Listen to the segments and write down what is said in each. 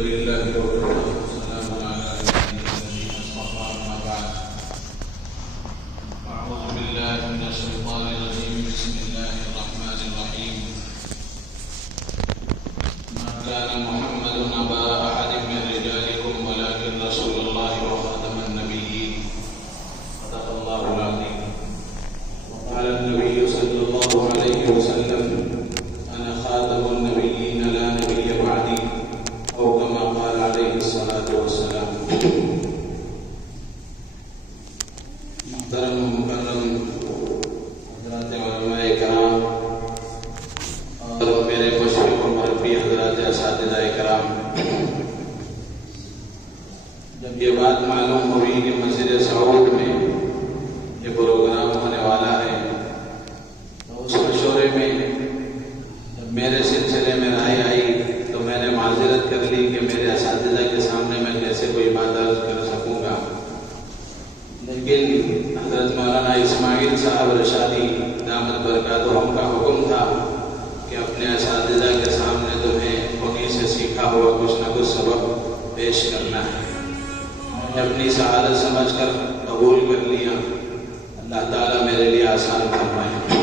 لله والسلام على الذين اصطفى أما بعد أعوذ بالله من الشيطان الرجيم بسم الله الرحمن الرحيم ما كان محمد أبا أحد من رجالكم ولكن رسول الله وخاتم النبيين صدق الله العظيم وقال النبي صلى الله عليه وسلم أنا خاتم النبيين لا نبي بعدي أو كما قال عليه الصلاة والسلام. محترم مکرم حضرات علماء کرام اور میرے مشرق و مربی حضرات اساتذہ کرام، جب یہ بات معلوم ہوئی کہ مسجد سعود میں یہ پروگرام ہونے والا ہے تو اس مشورے میں جب میرے سلسلے میں رائے آئی تو میں نے معذرت کر لی کہ میرے اساتذہ کے سامنے میں کیسے کوئی بات عرض کر سکوں گا، لیکن حضرت مولانا اسماعیل صاحب رشادی دامت برکاتہم کا حکم تھا کہ اپنے اساتذہ کے سامنے تمہیں انہی سے سیکھا ہوا کچھ نہ کچھ سبق پیش کرنا ہے. میں نے اپنی سعادت سمجھ کر قبول کر لیا. اللہ تعالیٰ میرے لیے آسان فرمائے.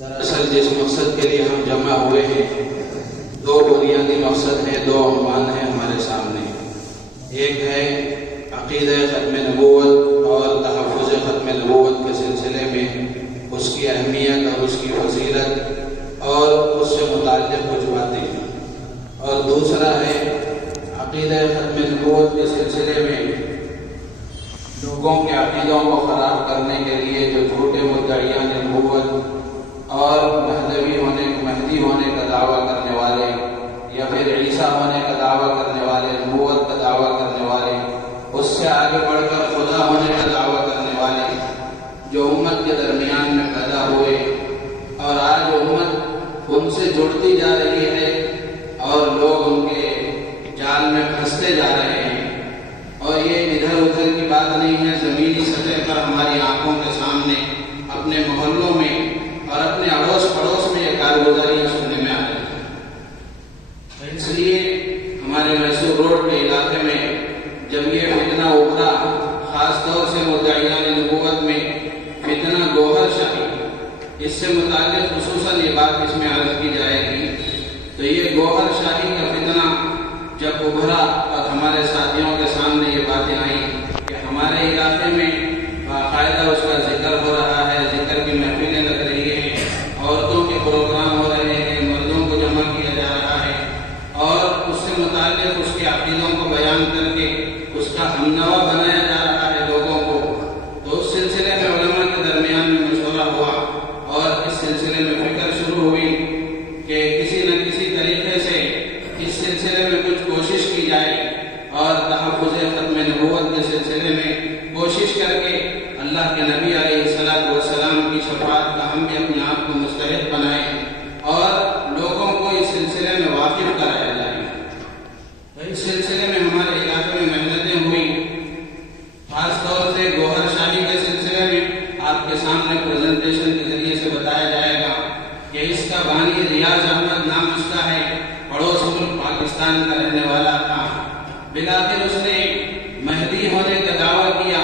دراصل جس مقصد کے لیے ہم جمع ہوئے ہیں، دو بنیادی مقصد ہیں، دو عنوان ہیں ہمارے سامنے. ایک ہے عقیدہ ختم نبوت اور تحفظ ختم نبوت کے سلسلے میں اس کی اہمیت اور اس کی فضیلت اور اس سے متعلق کچھ باتیں، اور دوسرا ہے عقیدہ ختم نبوت کے سلسلے میں لوگوں کے عقیدوں کو خراب کرنے کے لیے جو جھوٹے مدعیان نبوت اور مہدی ہونے کا دعویٰ کرنے والے یا پھر عیسیٰ ہونے کا دعویٰ کرنے والے، نبوت کا دعویٰ کرنے والے، اس سے آگے بڑھ کر خدا ہونے کا دعویٰ کرنے والے جو امت کے درمیان میں پیدا ہوئے اور آج امت ان سے جڑتی جا رہی ہے اور لوگ ان کے جال میں پھنستے جا رہے ہیں. اور یہ ادھر ادھر کی بات نہیں ہے، زمینی سطح پر ہماری آنکھوں کے سامنے اپنے محلوں میں اور اپنے اڑوس پڑوس میں یہ کارگزاریاں سننے میں آ رہی ہیں. اس لیے ہمارے میسور روڈ کے علاقے میں جب یہ فتنہ ابھرا، خاص طور سے مدعیان نبوت میں فتنہ گوہر شاہی، اس سے متعلق خصوصاً یہ بات اس میں عرض کی جائے گی. تو یہ گوہر شاہی کا فتنہ جب ابھرا اور ہمارے ساتھیوں کے سامنے یہ باتیں آئیں کہ ہمارے علاقے میں باقاعدہ اس کا ذکر ہو رہا ہے، ذکر کی محفلیں لگ رہی ہیں، عورتوں کے پروگرام ہو رہے ہیں، مردوں کو جمع کیا جا رہا ہے اور اس سے متعلق اس کے عقیدوں کو بیان کر کے اس کا ہمنوا بنایا جا رہا ہے لوگوں کو. تو اس سلسلے میں علماء کے درمیان میں مشورہ ہوا اور اس سلسلے میں فکر شروع ہوئی کہ کسی نہ کسی طریقے سے اس سلسلے میں کچھ کوشش کی جائے اور تحفظ ختم نبوت کے سلسلے میں کوشش کر کے اللہ کے نبی علیہ الصلوۃ والسلام کی شفاعت کا ہم بھی اپنے آپ کو مستحق بنائیں اور لوگوں کو اس سلسلے میں واقف کرایا جائے. تو اس سلسلے میں ہمارے علاقے میں محنتیں ہوئی، خاص طور سے گوہر شاہی کے سلسلے میں آپ کے سامنے پریزنٹیشن کے ذریعے سے بتایا جائے گا کہ اس کا بانی ریاض احمد نام اس کا ہے، پڑوس ملک پاکستان کا رہنے والا تھا. بلاخر اس نے مہدی ہونے کا دعویٰ کیا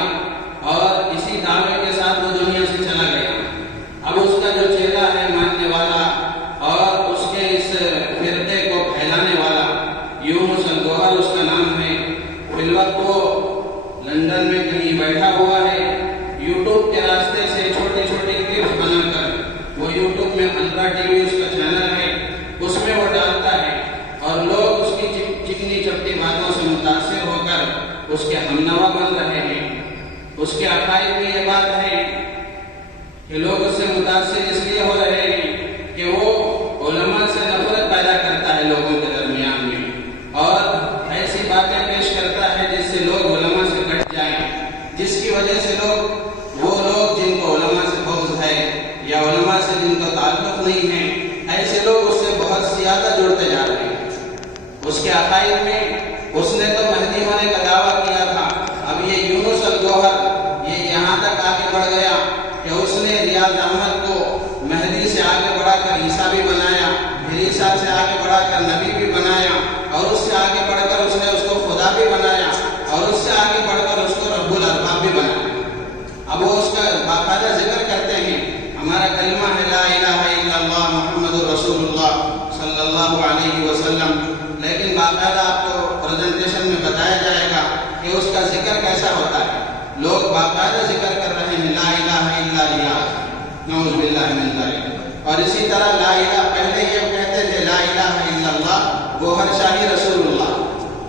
اور اسی دعوے کے ساتھ وہ دنیا سے چلا گیا. اب اس کا جو چہرہ ہے ماننے والا اور اس کے اس فرقے کو پھیلانے والا یونس الگوہر اس کا نام ہے. فی الوقت وہ لندن میں کہیں بیٹھا ہوا ہے، یوٹیوب کے راستے سے چھوٹی چھوٹی کلپس بنا کر وہ یوٹیوب میں الرا ٹی وی اس کا چینل ہے، اس میں وہ ڈالتا ہے اور لوگ اس کی چکنی چپٹی باتوں سے متاثر ہو کر اس کے ہمنوا بن رہے ہیں. اس کے عقائد میں یہ بات ہے کہ لوگ اس سے متاثر اس لیے ہو رہے ہیں کہ وہ علماء سے نفرت پیدا کرتا ہے لوگوں کے درمیان میں اور ایسی باتیں پیش کرتا ہے جس سے لوگ علماء سے کٹ جائیں، جس کی وجہ سے وہ لوگ جن کو علماء سے بغض ہے یا علماء سے جن کا تعلق نہیں ہے، ایسے لوگ اس سے بہت زیادہ جڑتے جا رہے ہیں. اس کے عقائد میں اس نے تو مہدی ہونے کا دعویٰ کیا تھا، اب یہ یونس الگوہر یہ یہاں تک آگے بڑھ گیا کہ اس نے ریاض احمد کو مہدی سے آگے بڑھا کر عیسیٰ بھی بنایا، عیسیٰ سے آگے بڑھا کر نبی بھی بنایا، اور اس سے آگے بڑھ کر اس نے اس کو خدا بھی بنایا، اور اس سے آگے بڑھ کر اس کو رب الارباب بھی بنایا۔ اب وہ اس کا باقاعدہ ذکر کرتے ہیں، ہمارا کلمہ ہے لا الہ الا اللہ محمد رسول اللہ صلی اللہ علیہ وسلم، لیکن باقاعدہ آپ کو پریزنٹیشن میں بتایا جائے گا کہ اس کا ذکر کیسا ہوتا ہے۔ لوگ باقاعدہ ذکر کر رہے ہیں لا الہ الا اللہ، نعوذ باللہ من ذلک۔ اور اسی طرح لا الہ، پہلے یہ کہتے تھے لا الہ الا اللہ گوہر شاہی رسول اللہ،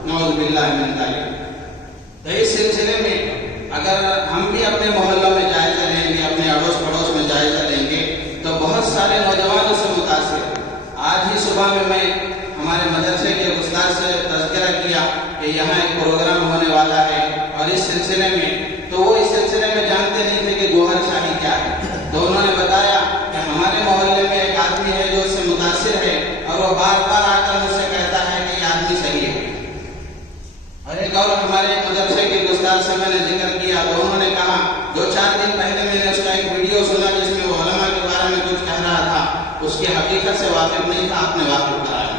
نعوذ باللہ من ذلک۔ تو اس سلسلے میں اگر ہم بھی اپنے محلوں میں جائزہ لیں گے، اپنے اڑوس پڑوس میں جائزہ لیں گے، تو بہت سارے نوجوانوں سے متاثر۔ آج ہی صبح میں ہمارے مدرسے کے استاد سے تذکرہ کیا کہ یہاں ایک پروگرام ہونے والا ہے، اور اس سلسلے میں تو وہ اس سلسلے میں جانتے نہیں تھے کہ گوہر شاہی کیا ہے۔ تو انہوں نے بتایا کہ ہمارے محلے میں ایک آدمی ہے جو اس سے متاثر ہے، اور وہ بار بار آ کر مجھ سے کہتا ہے کہ یہ آدمی صحیح ہے۔ اور ایک اور ہمارے مدرسے کے استاد سے میں نے ذکر کیا، تو انہوں نے کہا 2-4 دن پہلے میں نے اس کا ایک ویڈیو سنا جس میں وہ علماء کے بارے میں کچھ کہہ رہا تھا، اس کی حقیقت سے واقف نہیں تھا، آپ نے واقف کرایا۔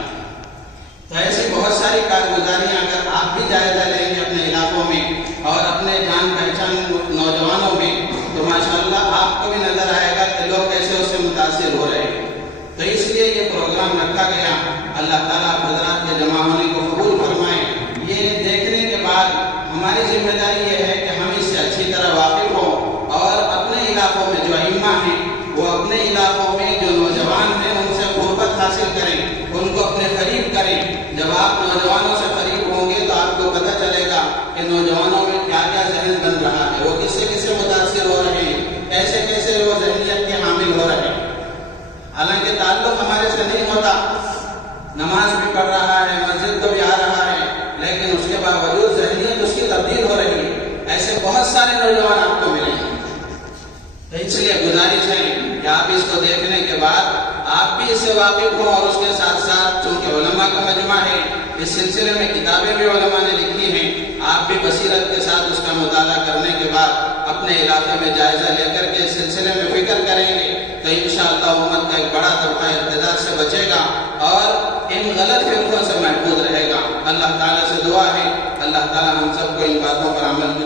تو ایسی بہت ساری کارگزاریاں اگر آپ بھی جائزہ لیں گے اپنے علاقوں میں اور اپنے جان پہچان نوجوانوں میں، تو ماشاءاللہ آپ کو بھی نظر آئے گا کہ لوگ کیسے اس سے متاثر ہو رہے ہیں۔ تو اس لیے یہ پروگرام رکھا گیا۔ اللہ تعالیٰ حضرات کے جمع ہونے کو قبول فرمائے۔ یہ دیکھنے کے بعد ہماری ذمہ داری یہ ہے کہ ہم اس سے اچھی طرح واقف ہوں، اور اپنے علاقوں میں جو ائمہ ہیں وہ اپنے علاقوں میں جو نوجوان ہیں ان سے قربت حاصل کریں، ان کو اپنے قریب کریں۔ جب آپ نوجوانوں سے قریب ہوں گے تو آپ کو پتہ چلے گا کہ نوجوانوں میں کیا کیا ذہن بن رہا ہے، وہ کس سے متاثر ہو رہے ہیں، کیسے کیسے وہ ذہنیت کے حامل ہو رہے ہیں۔ حالانکہ تعلق ہمارے سے نہیں ہوتا، نماز بھی پڑھ رہا ہے، مسجد کو بھی آ رہا ہے، لیکن اس کے باوجود ذہنیت اس کی تبدیل ہو رہی ہے۔ ایسے بہت سارے نوجوان آپ کو ملیں گے۔ تو اس لیے گزارش ہے کہ آپ اس کو دیکھنے کے بعد آپ بھی اس سے واقف ہوں، اور اس کے ساتھ ساتھ چونکہ علماء کا مجمع ہے، اس سلسلے میں کتابیں بھی علماء نے لکھی ہیں، آپ بھی بصیرت کے ساتھ اس کا مطالعہ کرنے کے بعد اپنے علاقے میں جائزہ لے کر کے اس سلسلے میں فکر کریں گے، تو انشاءاللہ امت کا ایک بڑا طبقہ ارتداد سے بچے گا اور ان غلط فرقوں سے محفوظ رہے گا۔ اللہ تعالیٰ سے دعا ہے اللہ تعالیٰ ہم سب کو ان باتوں پر عمل